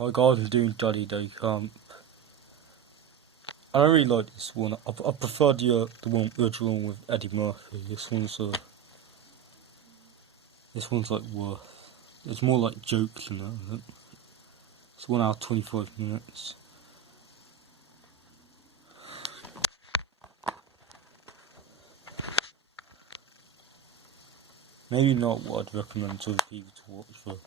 Hi guys, we're doing Daddy Day Camp. I don't really like this one. I prefer the original one with Eddie Murphy. This one's like worth. There's more like jokes in it. It's 1 hour 25 minutes. Maybe not what I'd recommend to other people to watch though.